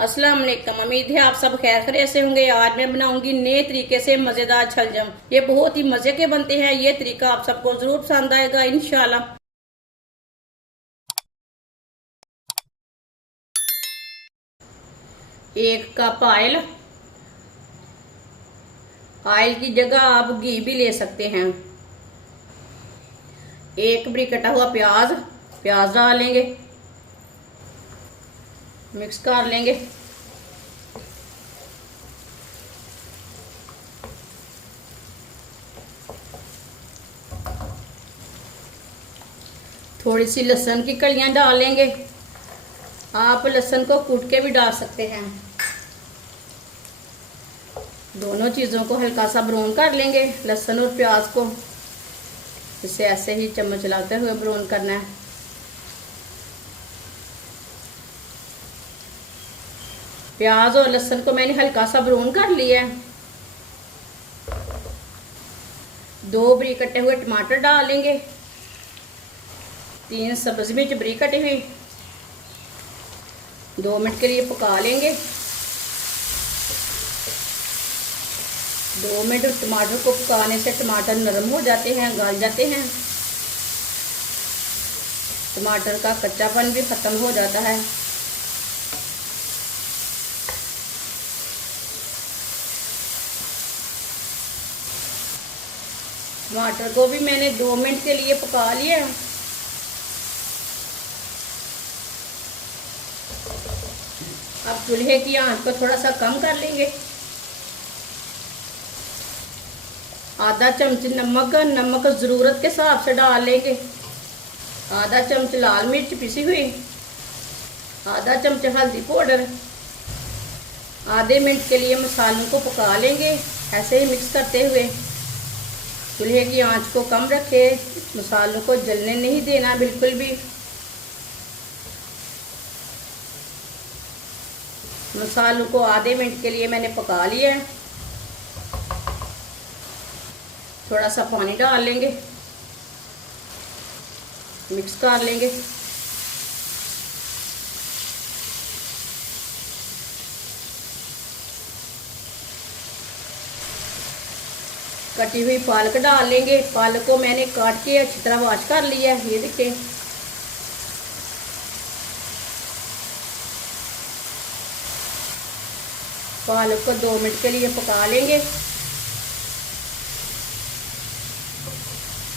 अस्सलाम वालेकुम। उम्मीद है आप सब खैर खैरियत से होंगे। आज मैं बनाऊंगी नए तरीके से मजेदार छलजम। ये बहुत ही मजे के बनते हैं। ये तरीका आप सबको जरूर पसंद आएगा इंशाल्लाह। एक कप ऑयल, ऑयल की जगह आप घी भी ले सकते हैं। एक बड़ी कटा हुआ प्याज, प्याज डालेंगे, मिक्स कर लेंगे। थोड़ी सी लहसुन की कलियां डालेंगे। आप लहसुन को कूट के भी डाल सकते हैं। दोनों चीज़ों को हल्का सा ब्राउन कर लेंगे, लहसुन और प्याज को। इसे ऐसे ही चम्मच चलाते हुए ब्राउन करना है। प्याज और लहसुन को मैंने हल्का सा ब्राउन कर लिया है। 2 बरीक कटे हुए टमाटर डालेंगे, 3 सब्ज मिर्च बरीक कटी हुई। 2 मिनट के लिए पका लेंगे। 2 मिनट टमाटर को पकाने से टमाटर नरम हो जाते हैं, गल जाते हैं। टमाटर का कच्चापन भी खत्म हो जाता है। टमाटर को भी मैंने 2 मिनट के लिए पका लिया। अब चूल्हे की आंच को थोड़ा सा कम कर लेंगे। आधा चम्मच नमक, नमक ज़रूरत के हिसाब से डाल लेंगे। आधा चम्मच लाल मिर्च पिसी हुई, आधा चम्मच हल्दी पाउडर। आधे मिनट के लिए मसालों को पका लेंगे, ऐसे ही मिक्स करते हुए। चूल्हे की आंच को कम रखें, मसालों को जलने नहीं देना बिल्कुल भी। मसालों को आधे मिनट के लिए मैंने पका लिया है। थोड़ा सा पानी डाल लेंगे, मिक्स कर लेंगे। कटी हुई पालक डाल लेंगे। पालक को मैंने काट के अच्छी तरह वॉश कर लिया है, ये देखिए। पालक को 2 मिनट के लिए पका लेंगे।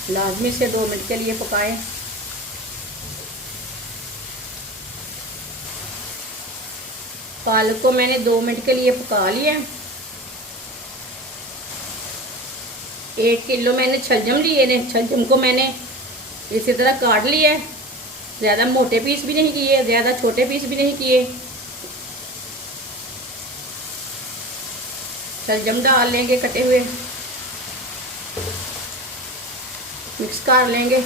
लाजमी से 2 मिनट के लिए पकाएं। पालक को मैंने 2 मिनट के लिए पका लिया। 1 किलो मैंने छलजम लिए ने। छलजम को मैंने इसी तरह काट लिया है। ज़्यादा मोटे पीस भी नहीं किए, ज़्यादा छोटे पीस भी नहीं किए। छलजम डाल लेंगे कटे हुए, मिक्स कर लेंगे।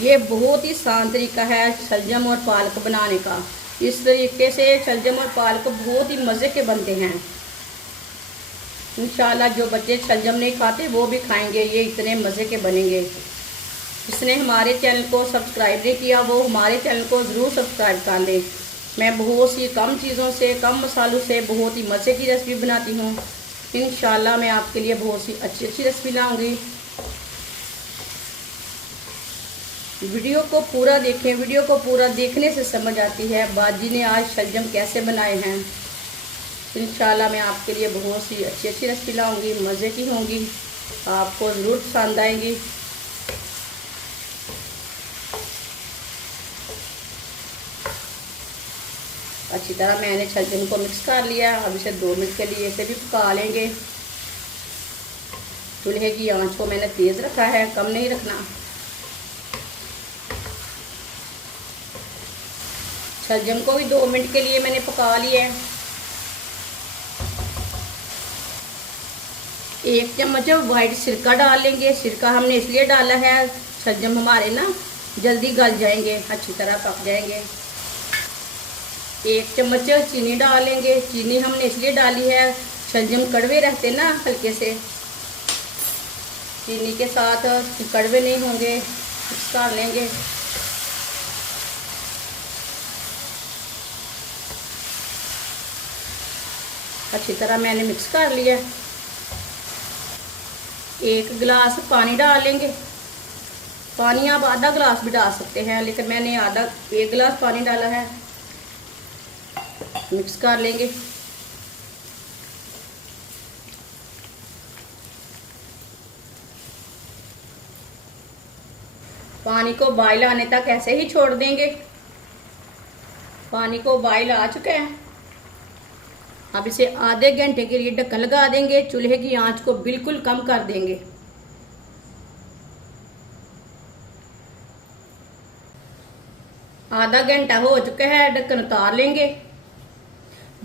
ये बहुत ही आसान तरीका है शलजम और पालक बनाने का। इस तरीके से शलजम और पालक बहुत ही मज़े के बनते हैं। इंशाल्लाह जो बच्चे शलजम नहीं खाते वो भी खाएंगे, ये इतने मज़े के बनेंगे। जिसने हमारे चैनल को सब्सक्राइब नहीं किया वो हमारे चैनल को ज़रूर सब्सक्राइब कर लें। मैं बहुत सी कम चीज़ों से, कम मसालों से बहुत ही मज़े की रेसिपी बनाती हूँ। इंशाल्लाह मैं आपके लिए बहुत सी अच्छी अच्छी रेसिपी लाऊंगी। वीडियो को पूरा देखें, वीडियो को पूरा देखने से समझ आती है बाजी ने आज शलजम कैसे बनाए हैं। इंशाल्लाह मैं आपके लिए बहुत सी अच्छी अच्छी रेसिपी लाऊंगी, मज़े की होंगी, आपको ज़रूर पसंद आएंगी। अच्छी तरह मैंने छलजम को मिक्स कर लिया। अब इसे 2 मिनट के लिए इसे भी पका लेंगे। चूल्हे की आंच को मैंने तेज़ रखा है, कम नहीं रखना। छलजम को भी 2 मिनट के लिए मैंने पका लिया है। 1 चम्मच वाइट सिरका डाल लेंगे। सिरका हमने इसलिए डाला है, छलजम हमारे ना जल्दी गल जाएंगे, अच्छी तरह पक जाएंगे। 1 चम्मच चीनी डालेंगे। चीनी हमने इसलिए डाली है, शलजम कड़वे रहते ना हल्के से, चीनी के साथ कड़वे नहीं होंगे। मिक्स कर लेंगे। अच्छी तरह मैंने मिक्स कर लिया। 1 गिलास पानी डालेंगे। पानी आप आधा गिलास भी डाल सकते हैं, लेकिन मैंने 1 गिलास पानी डाला है। मिक्स कर लेंगे। पानी को बॉयल आने तक ऐसे ही छोड़ देंगे। पानी को बॉयल आ चुका है। अब इसे आधे घंटे के लिए ढक्कन लगा देंगे। चूल्हे की आंच को बिल्कुल कम कर देंगे। आधा घंटा हो चुका है, ढक्कन उतार लेंगे।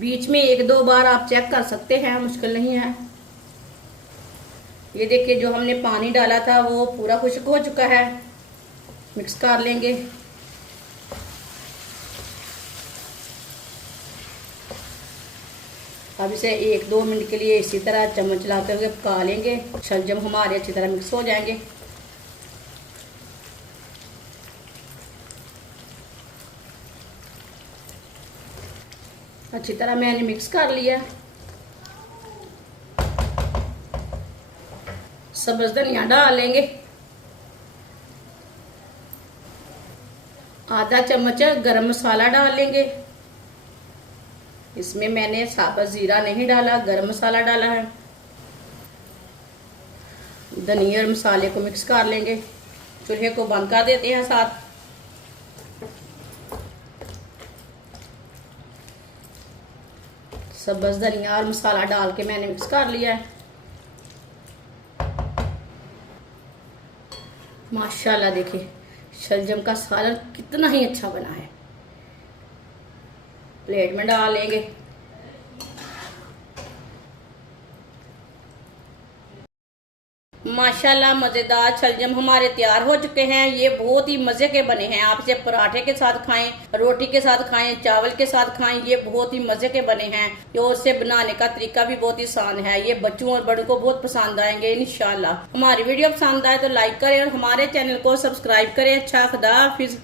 बीच में 1-2 बार आप चेक कर सकते हैं, मुश्किल नहीं है। ये देखिए, जो हमने पानी डाला था वो पूरा खुश्क हो चुका है। मिक्स कर लेंगे। अब इसे 1-2 मिनट के लिए इसी तरह चम्मच चलाते हुए पका लेंगे। शलजम हमारे अच्छी तरह मिक्स हो जाएंगे। अच्छी तरह मैंने मिक्स कर लिया। सब्ज धनिया डाल लेंगे। आधा चम्मच गरम मसाला डाल लेंगे। इसमें मैंने साबुत जीरा नहीं डाला, गरम मसाला डाला है। धनिया और मसाले को मिक्स कर लेंगे। चूल्हे को बंद कर देते हैं साथ। सब्ज धनिया और मसाला डाल के मैंने मिक्स कर लिया है। माशाल्लाह देखिए, शलजम का सालन कितना ही अच्छा बना है। प्लेट में डाल लेंगे। माशाल्लाह मज़ेदार शलजम हमारे तैयार हो चुके हैं। ये बहुत ही मज़े के बने हैं। आप इसे पराठे के साथ खाएं, रोटी के साथ खाएं, चावल के साथ खाएं। ये बहुत ही मज़े के बने हैं। और इसे बनाने का तरीका भी बहुत ही आसान है। ये बच्चों और बड़ों को बहुत पसंद आएंगे इंशाल्लाह। हमारी वीडियो पसंद आए तो लाइक करें और हमारे चैनल को सब्सक्राइब करें। अच्छा, खुदा हाफिज़।